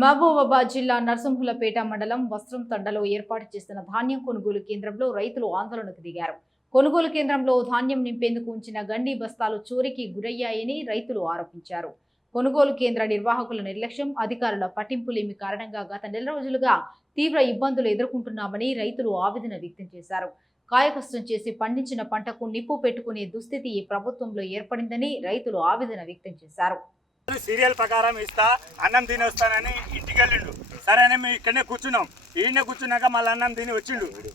మహబూబాబాద్ జిల్లా నర్సింహులపేట మండలం వస్త్రం తండలో ఏర్పాటు చేసిన ధాన్యం కొనుగోలు కేంద్రంలో రైతులు ఆందోళనకు దిగారు. కొనుగోలు కేంద్రంలో ధాన్యం నింపేందుకు ఉంచిన గండి బస్తాలు చోరీకి గురయ్యాయని రైతులు ఆరోపించారు. కొనుగోలు కేంద్ర నిర్వాహకుల నిర్లక్ష్యం, అధికారుల పట్టింపులేమి కారణంగా గత నెల రోజులుగా తీవ్ర ఇబ్బందులు ఎదుర్కొంటున్నామని రైతులు ఆవేదన వ్యక్తం చేశారు. కాయకష్టం చేసి పండించిన పంటకు నిప్పు పెట్టుకునే దుస్థితి ఈ ప్రభుత్వంలో ఏర్పడిందని రైతులు ఆవేదన వ్యక్తం చేశారు. సీరియల్ ప్రకారం ఇస్తా అన్నం తిని వస్తానని ఇంటికి వెళ్ళిండు. సరే అని మేము ఇక్కడనే కూర్చున్నాం. ఈయన కూర్చున్నాక మళ్ళీ అన్నం తిని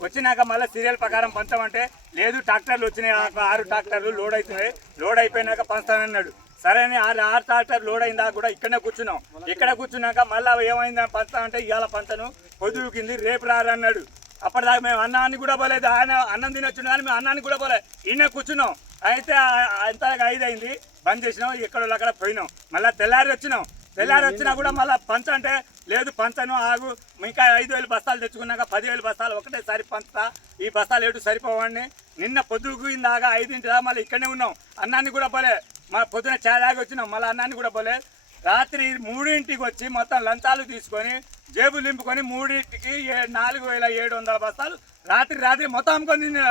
వచ్చినాక మళ్ళీ సీరియల్ ప్రకారం పంచమంటే లేదు, ట్రాక్టర్లు వచ్చినాయి, 6 ట్రాక్టర్లు లోడ్ అవుతున్నాయి, లోడ్ అయిపోయినాక పంచుతానన్నాడు. సరే అని 6 ట్రాక్టర్ లోడ్ అయిందా కూడా ఇక్కడనే కూర్చున్నాం. ఇక్కడ కూర్చున్నాక మళ్ళీ ఏమైందని పంచుతామంటే ఇవాళ పంచను పొద్దుకింది, రేపు రారన్నాడు. అప్పటిదాకా మేము అన్నాన్ని కూడా పోలేదు. ఆయన అన్నం తిని వచ్చిన కానీ మేము అన్నాన్ని కూడా పోలేదు, ఈయన కూర్చున్నాం. అయితే అంత 5 అయింది, బంద్ చేసినాం, ఎక్కడో అక్కడ పోయినాం. మళ్ళీ తెల్లారి వచ్చినా కూడా మళ్ళీ పంచ అంటే లేదు, పంచను ఆగు, ఇంకా 5,000 బస్తాలు తెచ్చుకున్నాక 10,000 బస్తాలు ఒకటేసారి పంచుతా, ఈ బస్తాలు ఏటు సరిపోవని నిన్న పొద్దుకు దాకా 5 దాకా మళ్ళీ ఇక్కడనే ఉన్నాం. అన్నాన్ని కూడా పోలే, మా పొద్దున చాయ్ దాకా వచ్చినాం, మళ్ళీ అన్నాన్ని కూడా పోలే. రాత్రి 3ంటికి వచ్చి మొత్తం లంచాలు తీసుకొని జేబులు నింపుకొని 3ంటికి 4,700 బస్తాలు రాత్రి మొత్తం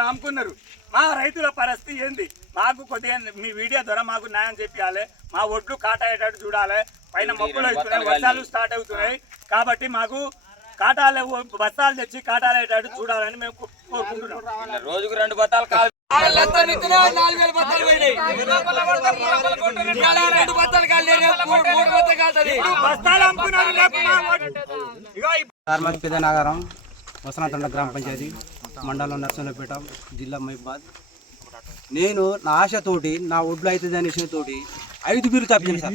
అమ్ముకున్నారు. మా రైతుల పరిస్థితి ఏంది? మాకు కొద్దిగా మీ వీడియో ద్వారా మాకు న్యాయం చెప్పాలి. మా ఒడ్లు కాటాయేటట్టు చూడాలి. పైన మొక్కలు అవుతున్నాయి, వర్షాలు స్టార్ట్ అవుతున్నాయి కాబట్టి మాకు కాటాలు బస్తాలు తెచ్చి కాటాలేటట్టు చూడాలని మేము కోరుకుంటున్నాం. రోజుకు 2 బత్తాలు కాదు పెదనాగారం వసంతండ గ్రామ పంచాయతీ మండలం నర్సింహులపేట జిల్లా మహబూబాబాద్. నేను నా ఆశతోటి నా ఒడ్లు అవుతుంది అనే విషయంతోటి 5 బీర్లు తాపించాను సార్.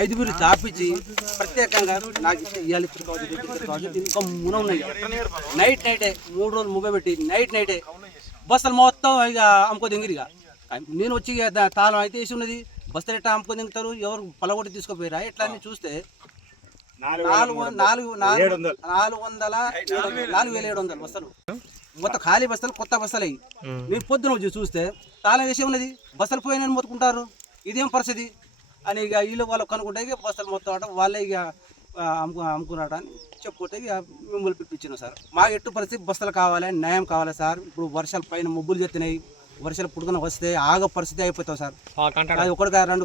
5 బీర్లు తాపించి ప్రత్యేకంగా నాకు ఇవాళ కావచ్చు ఇంకా మున ఉన్నాయి. నైటే 3 రోజులు ముగ్గబెట్టి నైటే బస్తలు మొత్తం ఇక అమ్ముకో దింగిరు. ఇక నేను వచ్చి తాళం అయితే వేసి ఉన్నది, బస్తలు ఎట్లా అమ్ముకో దింగుతారు, ఎవరు పలగొట్టి తీసుకుపోయారా ఎట్లా అని చూస్తే 4,700 బస్తలు మొత్తం ఖాళీ బస్తలు, కొత్త బస్తలు అయ్యి. నేను పొద్దున వచ్చి చూస్తే తాళం వేసే ఉన్నది, బస్తలు పోయిన మొత్తుకుంటారు, ఇదేం పరిస్థితి అని ఇక వీళ్ళు వాళ్ళు కనుక్కుంటే ఇక బస్తలు మొత్తం ఆట వాళ్ళే ఇక అమ్ముకున్నాడు అని చెప్పుకుంటే ఇక మిమ్మల్ని పిలిపించినాం సార్. మాకు ఎట్టు పరిస్థితి బస్తలు కావాలి, న్యాయం కావాలి సార్. ఇప్పుడు వర్షాలు పైన మబ్బులు చెత్తినాయి, వర్షాలు పుడుకున వస్తే ఆగ పరిస్థితి అయిపోతాం సార్. అది 1 2